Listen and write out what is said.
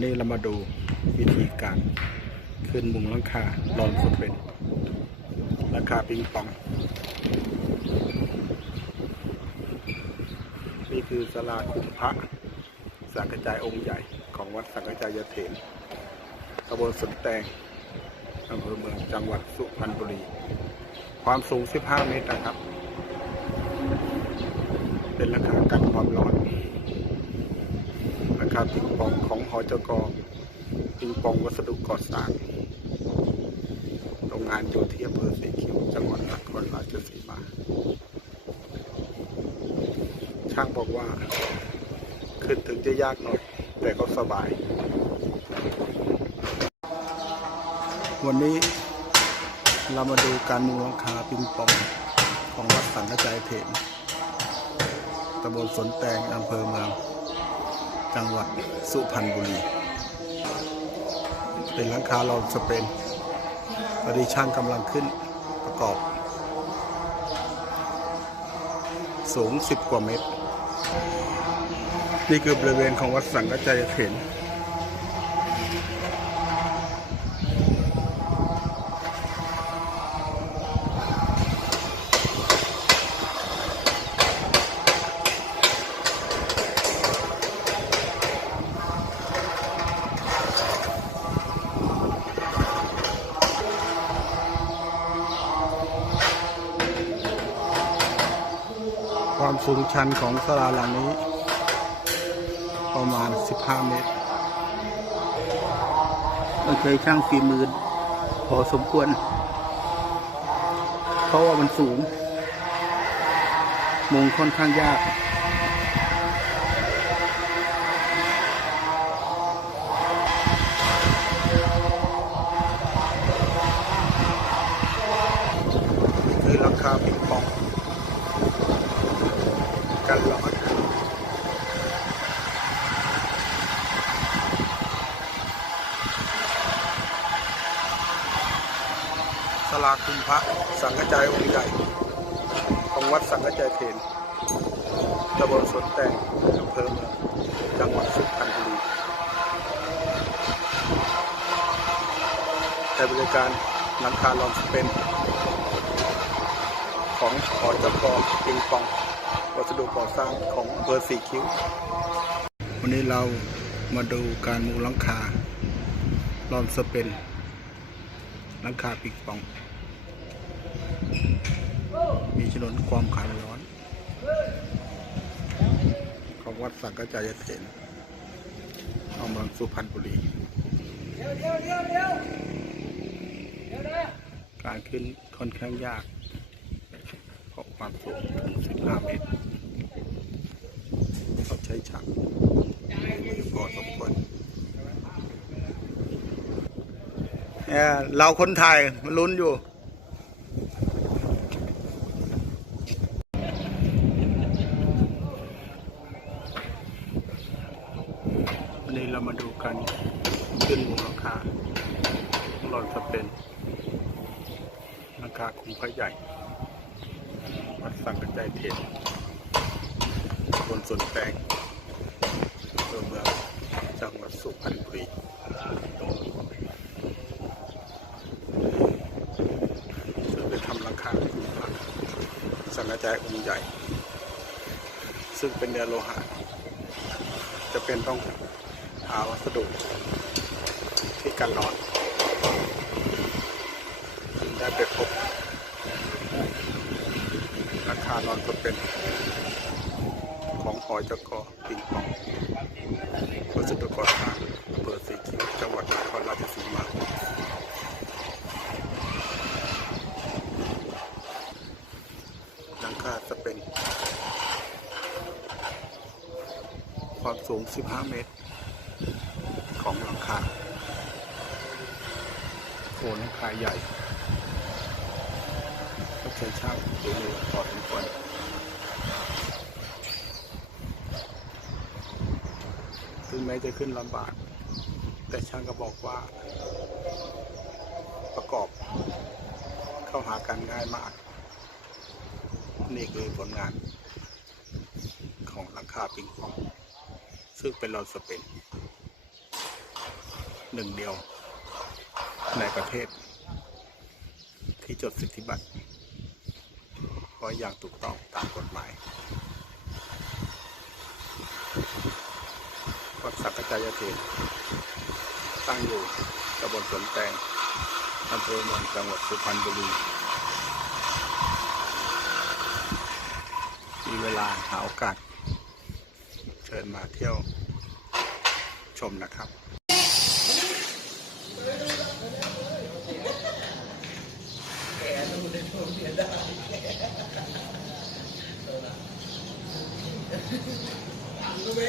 วันนี้เรามาดูวิธีการขึ้นมุงลังคาลอนฟุตเป็นหลังคาปิงปอง นี่คือสลาคุมพระสังกจายองค์ใหญ่ของวัดสังกจายเถนตำบลสนแตงอำเภอเมืองจังหวัดสุพรรณบุรี ความสูง 15 เมตรนะครับ เป็นราคากันความร้อน ราคาปิงปองของหอจกปิงปองวัสดุก่อสร้าง โรงงานอยู่ที่อำเภอสีคิ้วจังหวัดนครราชสีมา ช่างบอกว่า ขึ้นถึงจะยากหน่อย แต่ก็สบาย วันนี้เรามาดูการมุงหลังคาปิงปองของวัดสังกระจายเถนตำบลสนแตงอำเภอเมือง จังหวัดสุพรรณบุรี เป็นหลังคาเราสเปนตอนนี้ช่างกำลังขึ้นประกอบ สูง 10 กว่าเมตร นี่คือบริเวณของวัดสังกัจจยเถน สูงชันของศาลาหลังนี้ ประมาณ 15 เมตรต้องใช้ช่างฝีมือพอสมควร เพราะว่ามันสูง มงค่อนข้างยากคือราคาปิงปอง กันร้อน สลาคุมพระสังกจายองค์ใหญ่ของวัดสังกจายเถนตำบลสวนแตงอำเภอเมืองจังหวัดสุพรรณบุรีแต่บริการหลังคาลอนสเปน ของหอจกปิงปองวัสดุก่อสร้างของอำเภอสีคิ้ว วันนี้เรามาดูการมุงหลังคาลอนสเปน ลังคาปิงปอง มีชนวนความขายร้อน ของวัดสังกระจายเถนเอาเมืองสุพรรณบุรีการขึ้นค่อนข้างยาก เพราะความสูงถึง 15 เมตรเราใช้ฉักพอสมควร เราคนไทยมันลุ้นอยู่ วันนี้เรามาดูกันขึ้นมูลค่าหลอนสเปนราคาคุ้มค่าใหญ่ วัดสังกระจายเทศบนสวนแปลงเภอเมืองจังหวัดสุพรรณบุรีซึ่งเป็นทำราคา สังกระจายองค์ใหญ่ ซึ่งเป็นเนื้อโลหะ จะเป็นต้องหาวัสดุที่กันร้อนได้ไปพบราคานอนก็เป็นของหอยจกอปิงปองวัสดุก่อสร้างอำเภอสีคิ้วจังหวัดนครราชสีมาหลัง คาจะเป็นความสูง 15 เมตร ของหลังคาโคนหลังคาใหญ่ ก็ใช้ช่างดูเลยพอสมควรถึงแม้จะขึ้นลำบาก แต่ช่างก็บอกว่า ประกอบเข้าหากันง่ายมาก นี่คือผลงานของหลังคาปิงปองซึ่งเป็นลอนสเปนหนึ่งเดียวในประเทศ ที่จดสิทธิบัตรไว้อย่างถูกต้องตามกฎหมายวัดสักกจายเทนตั้งอยู่ตำบลสวนแตงอำเภอเมืองจังหวัดสุพรรณบุรี เวลาหาโอกาส เชิญมาเที่ยวชมนะครับไม่